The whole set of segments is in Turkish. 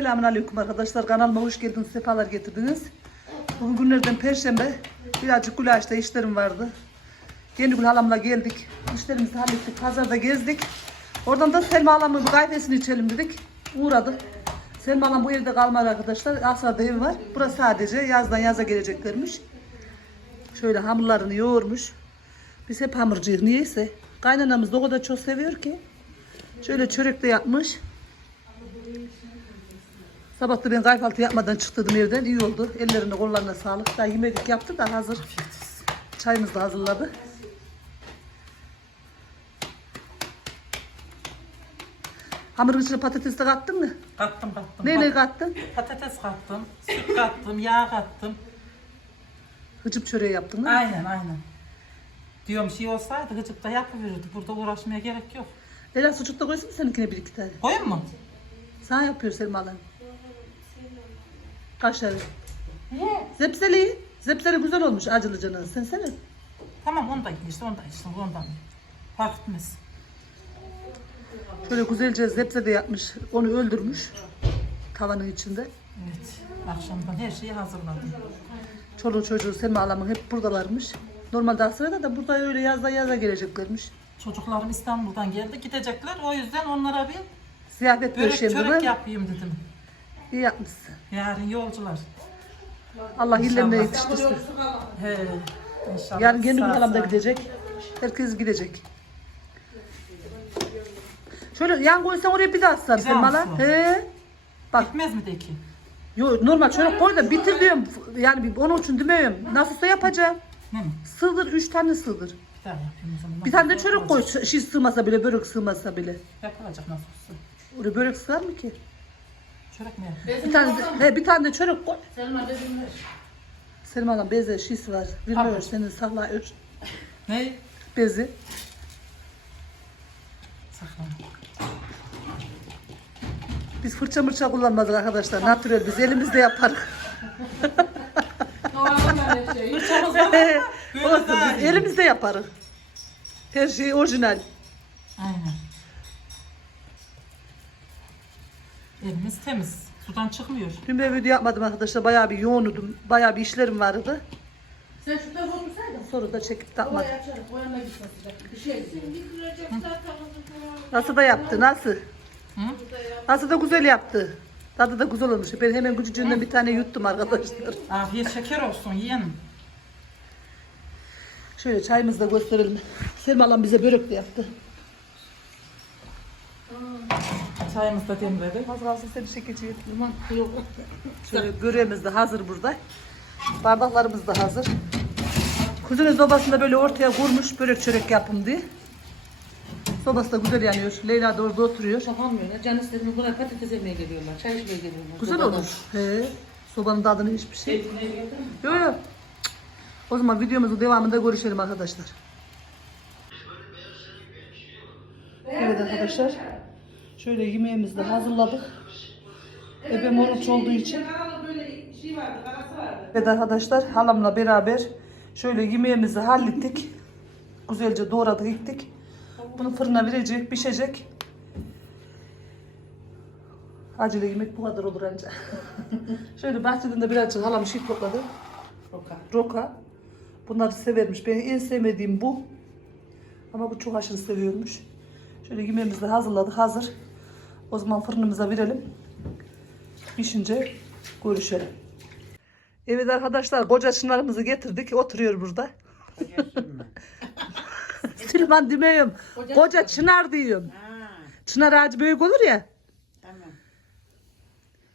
Selamünaleyküm arkadaşlar. Kanalıma hoş geldiniz. Sefalar getirdiniz. Bugün günlerden perşembe. Birazcık Gülaş'ta işlerim vardı. Kendi halamla geldik. İşlerimizi hallettik. Pazarda gezdik. Oradan da Selma halamın kahvesini içelim dedik. Uğradık. Selma halam bu evde kalmadı arkadaşlar. Asar'da evi var. Burası sadece yazdan yaza geleceklermiş. Şöyle hamurlarını yoğurmuş. Biz hep hamurcuyuz. Niyeyse. Kaynanamız da o kadar çok seviyor ki. Şöyle çörek de yapmış. Sabah da ben kahvaltı yapmadan çıktım evden. iyi oldu. Ellerine kollarına sağlık. Daha yemedik yaptı da hazır. Çayımızı da hazırladı. Hamurun içine patates de kattın mı? Kattım kattım. Neyle kattın? Patates kattım, süt kattım, yağ kattım. Hıcıp çöreği yaptın mı? Aynen aynen. Diyorum şey olsaydı gıcık da yapıverirdi. Burada uğraşmaya gerek yok. Leyla sucuk da koysun mu seninkine bir iki tane? Koyun mu? Sana yapıyor Selma Hanım. Kaşarı. Zepseli. Zepseli güzel olmuş acılı canın. Sen sene. Tamam onu da işte onu da işte ondan. Fark etmez. Şöyle güzelce zepse de yapmış. Onu öldürmüş. Tavanın içinde. Evet. Akşamdan her şeyi hazırladım. Çoluğu çocuğu Selma Hanım'ın hep buradalarmış. Normalde aslında da burada öyle yazda yaza geleceklermiş. Çocuklarım İstanbul'dan geldi gidecekler. O yüzden onlara bir Ziyafet börek çörek yapayım dedim. İyi yapmışsın. Yarın yolcular. Allah illerine yetiştirsin. He. İnşallah. Yarın Sağ halam da sağ. gidecek. Herkes gidecek. Şöyle yan koysan oraya bir daha Güzel Selma olmuş Hanım. bu. He. Bak Gitmez mi de ki? Yo, normal şöyle koy da bitir diyorum. Yani bir- onun için demiyorum. Nasılsa yapacağım. Ne mi? Sığdır, üç tane sığdır. Bir tane yapayım o zaman. Bir tane de çörek koy. Şiş sığmasa bile, börek sığmasa bile. Yapılacak nasıl olsa. Oraya börek sığar mı ki? Çörek mi? Bir tane de, he, bir tane de çörek koy. Selma dedim Selma Hanım beze şiş var. Bilmiyorum Tabii. senin sallıyor Ne? bezi. Saklan. Biz fırça mırça kullanmadık arkadaşlar. Natürel biz elimizde yaparız. Her şeyi. Olsun biz iyi. elimizde yaparız. Her şey orijinal. Aynen. Elimiz temiz. Sudan çıkmıyor. Dün ben video yapmadım arkadaşlar. Bayağı bir yoğunudum. Bayağı bir işlerim vardı. Sen şu tarafa otursaydın. Sonra da çekip de atmadım. Oraya açarız. O yana gitmesi. Bir şey. Nasıl da yaptı? Nasıl? Hı? Nasıl da güzel yaptı. Tadı da güzel olmuş. Ben hemen küçücüğünden bir tane yuttum arkadaşlar. Afiyet şeker olsun yeğenim. Şöyle çayımızı da gösterelim. Selma Hanım bize börek de yaptı. Çayımız da demledi. Az kalsın seni şekeci yok. Şöyle böreğimiz de hazır burada. Bardaklarımız da hazır. Kuzenin sobasında böyle ortaya kurmuş börek çörek yapım diye. Sobası da güzel yanıyor. Leyla da orada oturuyor. Yapamıyor. ya. Can istediğini buraya patates yemeye geliyorlar. Çay içmeye geliyorlar. Güzel Sobadan. olur. He. Sobanın tadını hiçbir şey. Yok yok. O zaman videomuzun devamında görüşelim arkadaşlar. Evet arkadaşlar. Şöyle yemeğimizi de hazırladık. Ebem oruç olduğu için. Evet arkadaşlar halamla beraber şöyle yemeğimizi hallettik. Güzelce doğradık gittik. Bunu fırına verecek, pişecek. Acele yemek bu kadar olur anca. şöyle bahçeden de birazcık halam şey topladı. Roka. Roka. Bunları severmiş. Benim en sevmediğim bu. Ama bu çok aşırı seviyormuş. Şöyle yemeğimizi de hazırladık. Hazır. O zaman fırınımıza verelim. Pişince görüşelim. Evet arkadaşlar koca çınarımızı getirdik. Oturuyor burada. Süleyman demiyorum. Koca çınar diyorum. Çınar ağacı büyük olur ya.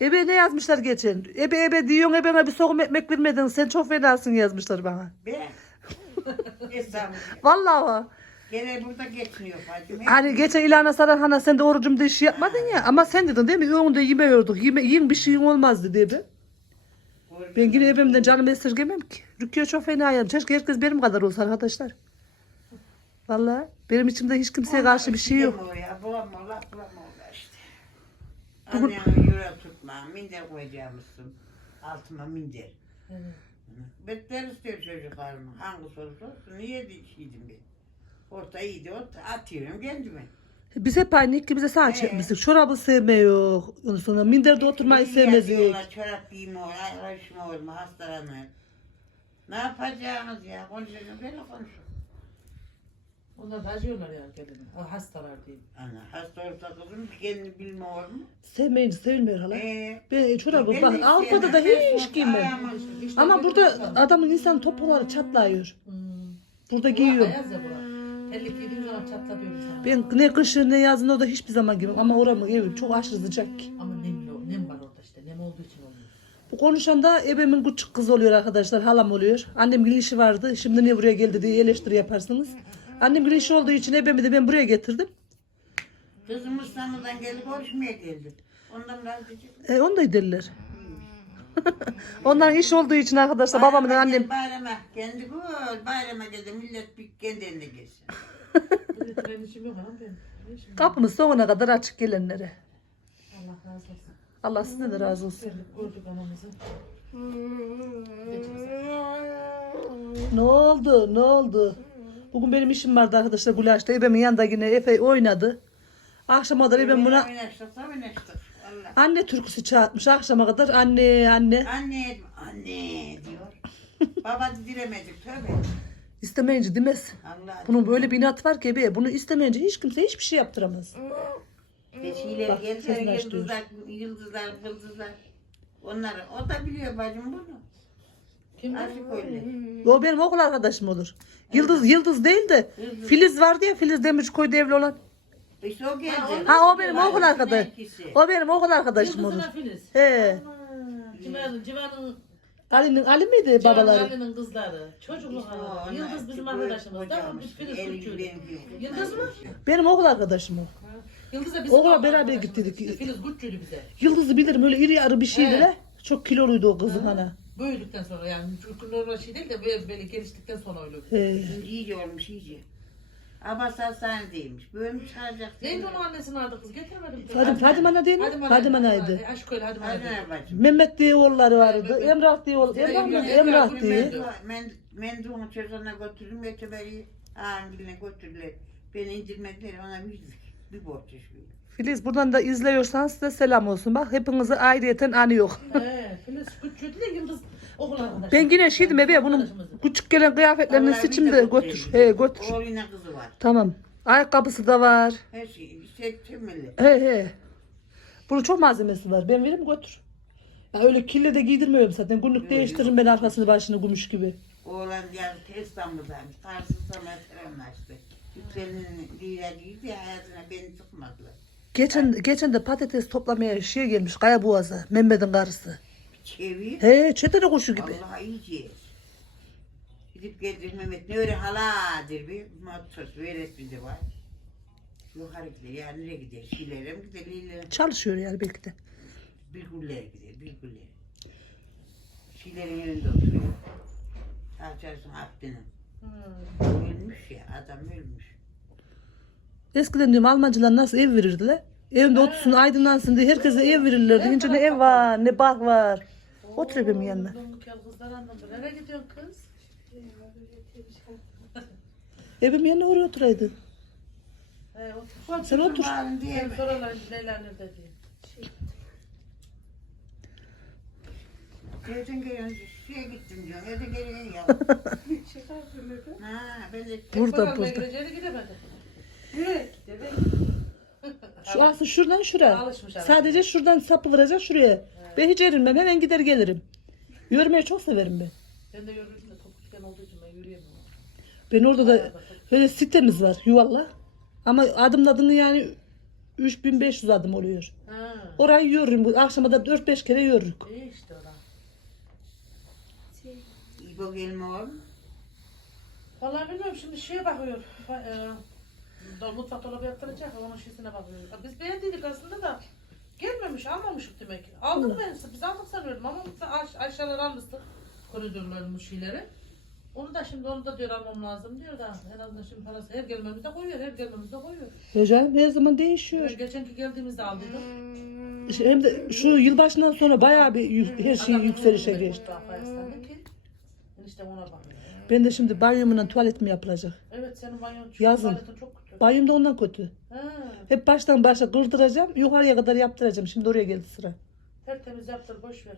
Ebe ne yazmışlar geçen? Ebe ebe diyorsun ebene bir soğum ekmek vermedin. Sen çok fenasın yazmışlar bana. Estağfurullah. Vallahi. Gene burada geçmiyor bacım. Hani geçen ilana Saranhan'a sen de orucumda iş yapmadın ya. Ama sen dedin değil mi? Önünde yemiyorduk. Yeme, yiyin bir şeyin olmazdı diye be. Ben yine evimden canımı esirgemem ki. Rukiye çok fena yapmış. Keşke herkes benim kadar olsa arkadaşlar. Vallahi benim içimde hiç kimseye karşı bir şey yok. Ya, bulama Allah bulama Allah işte. Bugün- Annemi yüre tutma, minder koyacaksın. Altıma minder. Betler istiyor çocuklarım. Hangisi olursa olsun. Niye dişiydim ben? Orta iyiydi, orta atıyorum kendime. Biz hep aynı ki bize sağ çekmiştik. Çorabı sevmiyor. Ondan sonra minderde oturmayı sevmezdik. Çorap giyme olur, ayrışma olur mu hastalanır. Ne yapacağınız ya? Konuşacağım böyle konuşun. Onlar da acıyorlar ya gelin. O hastalar diye. Ana hasta olsa kızım kendini bilme olur mu? Sevmeyince sevilmiyor hala. Ee, Ben çorabı ben bak Avrupa'da da hiç giymem. Ama burada adamın insan topukları çatlıyor. Hmm. Burada Bura giyiyor. Ayaz ya bura. Zaman çatla sana. Ben ne kışın ne yazın o da hiçbir zaman giymem. Ama oramı evim çok aşırı sıcak ki. Ama nemli o. Nem var orada işte. Nem olduğu için oluyor. Bu konuşan da ebemin küçük kız oluyor arkadaşlar. Halam oluyor. Annem gibi işi vardı. Şimdi niye buraya geldi diye eleştiri yaparsınız. Annem gibi işi olduğu için ebemi de ben buraya getirdim. Kızım İstanbul'dan geldi konuşmaya geldi. Ondan razıcık. E, onu da derler. Onların iş olduğu için arkadaşlar babamın Bayrama annem gel, Bayrama kendi gol. Bayrama geldi millet bir kendi eline gelsin. Benim benim işim yok benim. Kapımız sonuna kadar açık gelenlere. Allah razı olsun. Allah sizden de razı olsun. Verdik gördük anamızı. Ne oldu? Ne oldu? Bugün benim işim vardı arkadaşlar Gulaş'ta. Ebemin yanında yine Efe oynadı. Akşama kadar ebem buna Oynaştık da oynaştık. Allah. anne türküsü çağırtmış. Akşama kadar anne anne. Anne, anne diyor. Baba diremedik tövbe. İstemeyince demez. Allah. Bunun böyle bir inat var ki ebe. Bunu istemeyince hiç kimse hiçbir şey yaptıramaz. Beşiyle Bak, geldi sesini yıldızlar, yıldızlar, bıldızlar. Onları, o da biliyor bacım bunu. Kim? Aşık öyle. O benim okul arkadaşım olur. Yıldız Yıldız değil de Yıldız. Filiz vardı ya Filiz Demircikoy'da evli olan. İşte o geldi. Ha o benim okul arkadaşım. ikisi. O benim okul arkadaşım olur. Yıldız'ın Filiz. He. Civan'ın, Civan'ın Ali'nin Ali miydi babaları? Annenin kızları. Çocukluk onlar Yıldız bizim arkadaşımız. Tamam biz. Filiz benziyor. Yıldız mı? Benim okul arkadaşım o. Yıldız da bizim Okula okul beraber arkadaşımız gittik. işte. Filiz Gülçük'lü bize. Yıldız'ı bilirim öyle iri yarı bir şeydi He. de. Çok kiloluydu o kızım ana. Büyüdükten sonra yani çünkü normal şey değil de böyle, böyle geliştikten sonra öyle. He. İyice olmuş iyice. Abbas hastanedeymiş. Böyle mi çıkaracak? Neydi onun annesinin adı kız getirmedim. Fadim, Fadim Ana değil mi? Fadim Ana'ydı. Aşk öyle hadi Hadi bana. bacım. Mehmet diye oğulları vardı. Evet. Emrah diye oğul. Emrah mı? Emrah, Emrah Emrah, diye. Emrah. Men, menduğunu çocuğuna götürdüm. Öteberi ağamgiline götürdüler. Beni indirmediler ona verdik. Bir borç işi. Filiz buradan da izliyorsan size selam olsun. Bak hepinizi ayrıyeten anıyor. He, Filiz Gülçük'lü de Yıldız okul arkadaşı. Ben yine şeydim ebe bunun küçük gelen kıyafetlerini Vallahi seçim bir de de götür. götüreyim. He götür. Oğluyla kızı var. Tamam. Ayakkabısı da var. Her şey. İşte temeli. He he. Bunun çok malzemesi var. Ben vereyim götür. Ya öyle kirli de giydirmiyorum zaten. Günlük Yok, değiştiririm ben arkasını başını gümüş gibi. Oğlan yarın İstanbul'daymış. Tarsız sana selamlaştı. Yükselinin lider giydi hayatına beni tıkmadılar. Geçen geçen de patates toplamaya şey gelmiş Kaya Boğaz'a. Mehmet'in karısı. Çevir. He çetene kuşu gibi. Vallahi iyice. Gidip geldik Mehmet ne öyle haladır bir motor veresmi de var. Yukarı gider yani nereye gider? Şilere mi gider? Lille Çalışıyor yani belki de. Bilgullere gider. Bilgullere. Şilerin önünde oturuyor. Açarsın Abdi'nin. Hmm. Ölmüş ya adam ölmüş. Eskiden diyorum Almancılar nasıl ev verirdiler? Evinde otursun aydınlansın diye herkese ev verirlerdi. Şimdi ne ev var ne bak var. Otur evimin yanına. Kızlar anlamda. Nereye gidiyorsun kız? Evimin yanına oraya oturaydın. He, otur. Sen otur. Hem mi? soralar Leyla nerede diye. Evden geliyorsun, şuraya gittim diyor. Evden geliyorsun ya. ha, ben de Burada, Burada. Gireceğine gidemedi. Yürü. Dedi. Şu aslında şuradan şuraya. Alışmış. Sadece şuradan sapıvıracak şuraya. Ben hiç erinmem. Hemen gider gelirim. Yürümeyi çok severim ben. Ben de yürüdüm de topukluken olduğu için ben yürüyemem. Ben orada da böyle sitemiz var yuvarlak. Ama adım adını yani 3500 adım oluyor. Ha. Orayı yürürüm. Bu akşama da 4-5 kere yürürük. İyi işte o da. İbo gelme oğlum. Vallahi bilmiyorum şimdi şeye bakıyor. Ba- E, mutfak dolabı yaptıracak onun şişine bakıyor. Biz beğendiydik aslında da gelmemiş almamışık demek ki. Aldık ben biz aldık sanıyordum ama biz aş- aşağılara almıştık koridorların bu şeyleri. Onu da şimdi onu da diyor almam lazım diyor da en azından şimdi parası her gelmemizde koyuyor her gelmemizde koyuyor. Hocam her zaman değişiyor. Ben geçenki geldiğimizde aldıydık. İşte Hem de şu yılbaşından sonra bayağı bir yü- her şey yükselişe geçti. ki, İşte ona bakıyor. Ben de şimdi banyomla tuvalet mi yapılacak? Evet senin banyon çok, Yazın. tuvaletin çok kötü. Banyom da ondan kötü. Ha, Hep baştan başa kırdıracağım. Yukarıya kadar yaptıracağım. Şimdi oraya geldi sıra. tertemiz yaptır boş ver.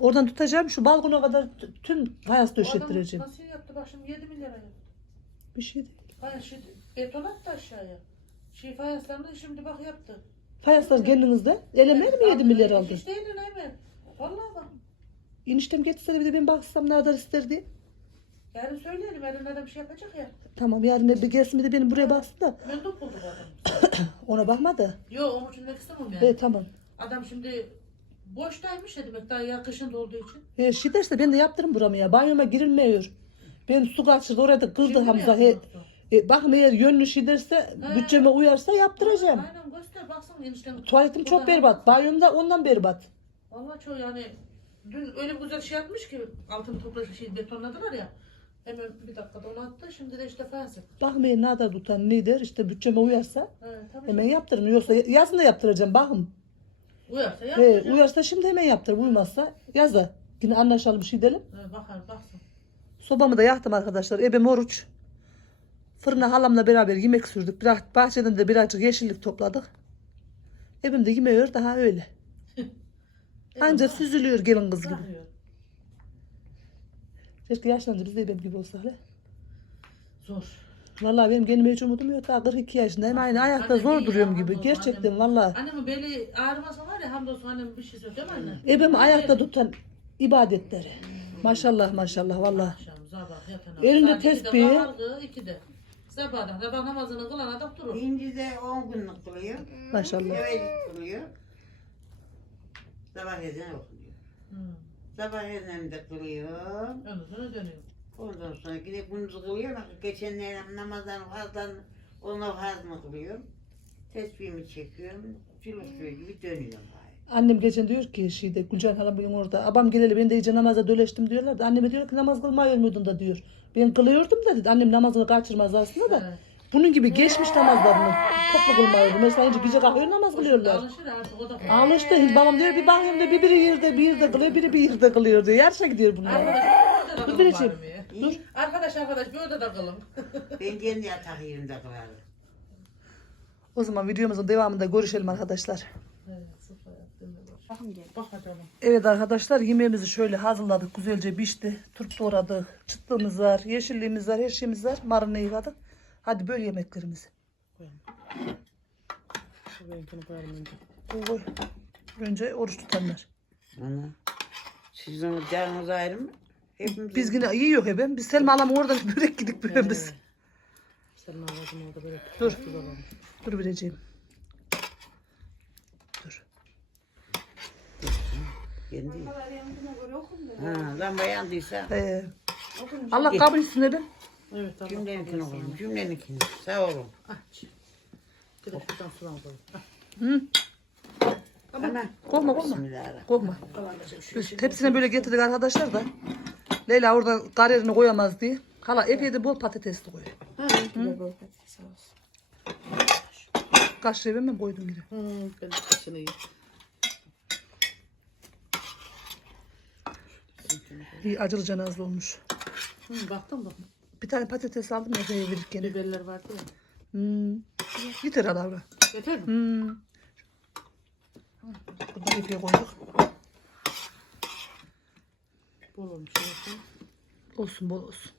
Oradan tutacağım. Şu balkona kadar t- tüm fayans O adam döşettireceğim. Nasıl bak şimdi 7 milyara yaptı. Bir şey değil. Hayır şey, beton attı aşağıya. Şey fayanslarını şimdi bak yaptı. Fayanslar kendinizde. Elemeye mi 7 milyar aldı? Hiç değil hemen. Vallahi bak. Eniştem getse de bir de ben baksam ne kadar isterdi. Yarın söyleyelim yarın adam bir şey yapacak ya. Tamam yarın bir gelsin bir de benim buraya baksın da. Menduk buldu bu adam. Ona bakmadı. Yok onun için demek istemem yani. Evet tamam. Adam şimdi boştaymış ya demek daha ya olduğu için. E, şey derse ben de yaptırım buramı ya. Banyoma girilmiyor. Ben su kaçırdı oraya da kıldı Şimdi mi Hamza. He, yapıyorsun? e, bakma eğer yönlü şey derse He. bütçeme uyarsa yaptıracağım. Aynen göster baksana eniştem. Tuvaletim çok Burada- berbat. Banyomda ondan berbat. Vallahi çok yani dün öyle bir güzel şey yapmış ki altını toprak şey betonladılar ya. Hemen bir dakikada onu attı. Şimdi de işte fayans yaptı. Bakmayın ne kadar tutan ne der işte bütçeme uyarsa He, tabii. hemen yaptırırım. Yoksa yazın da yaptıracağım bakın. Uyarsa He, yapacak. uyarsa şimdi hemen yaptır. Uymazsa yazda. Yine anlaşalım bir şey edelim. He, bakar baksın. Sobamı da yaktım arkadaşlar. Ebem oruç. Fırına halamla beraber yemek sürdük. Biraz, bahçeden de birazcık yeşillik topladık. Ebem de yemiyor daha öyle. Anca süzülüyor gelin kız gibi. Keşke yaşlanınca biz de Ebem gibi olsak. he. Zor. Vallahi benim kendime hiç umudum yok. Daha 42 yaşındayım. Aynı ayakta Annem zor iyi duruyorum ya, gibi. hamdolsun Gerçekten annem. vallahi. Annemin beli ağrımasa var ya hamdolsun annem bir şey söyleyeceğim anne. Ebem ayakta tutan ibadetleri. Maşallah maşallah vallahi. Sabah, yatana. Elinde tesbih. kalkardı, ikide. Sabahdan sabah namazını kılan adam durur. İnci de 10 günlük kılıyor. Maşallah. Evet kılıyor. Sabah ezanı okunuyor. Hı. Sabah ezanı da kılıyor. Ondan sonra dönüyor. Ondan sonra gidip bunu kılıyor. Bak geçenler namazdan fazla ona fazla mı kılıyor. Tesbihimi çekiyorum. Cülüsüyor gibi dönüyorum. Annem geçen diyor ki şeyde Gülcan halam benim orada. Abam geleli ben de iyice namaza döleştim diyorlar da anneme diyor ki namaz kılmıyor muydun da diyor. Ben kılıyordum da dedi. Annem namazını kaçırmaz aslında da. Evet. Bunun gibi geçmiş namazlarını toplu kılmıyordu. Mesela ince gece kalkıyor namaz kılıyorlar. Alışır artık o da. Alıştı. Babam diyor bir bakıyorum da bir biri yerde bir yerde kılıyor biri bir yerde kılıyor diyor. Yarışa gidiyor bunlar. Arkadaş bir odada kılın ya. Dur. Arkadaş arkadaş bir odada kılın. Ben kendi yatak yerimde kılarım. O zaman videomuzun devamında görüşelim arkadaşlar. Evet, bak. Evet arkadaşlar yemeğimizi şöyle hazırladık. Güzelce pişti. Turp doğradık. Çıtlığımız var. Yeşilliğimiz var. Her şeyimiz var. Marını yıkadık. Hadi böyle yemeklerimizi. Koyalım önce. Koy, koy. Önce oruç tutanlar. Ana. Sizin canınız ayrı mı? Hepimiz Biz yine yiyor hep. Biz Selma alam oradan börek gidik böyle biz. Selma ablacım orada böyle Dur. Dur vereceğim. Dur. Kendi. Ha, lamba yandıysa Ee, Allah kabul etsin eben. Evet tamam. cümleninkini oğlum. Cümleninkini. Sağ olun. Aç. Bir de şuradan sudan koy. Ah, Hı. Ana. Korkma korkma. Korkma. Biz tepsine böyle getirdik arkadaşlar da. Leyla orada kariyerini koyamaz diye. Hala epey de bol patatesli koyuyor. Ha, olsun. Kaç lira ben koydum yine. Hı, ben de kaşını İyi acılı canazlı olmuş. Hı, baktım da. Bir tane patates aldım eve verirken. Biberler vardı ya. Hmm. Yeter herhalde. Yeter mi? Hmm. Burada epey koyduk. Bol olmuş. evet. Olsun bol olsun.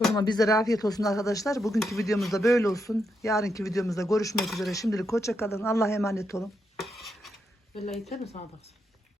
O zaman bizlere afiyet olsun arkadaşlar. Bugünkü videomuz da böyle olsun. Yarınki videomuzda görüşmek üzere. Şimdilik hoşça kalın. Allah'a emanet olun. Vallahi yeter mi sana baksın?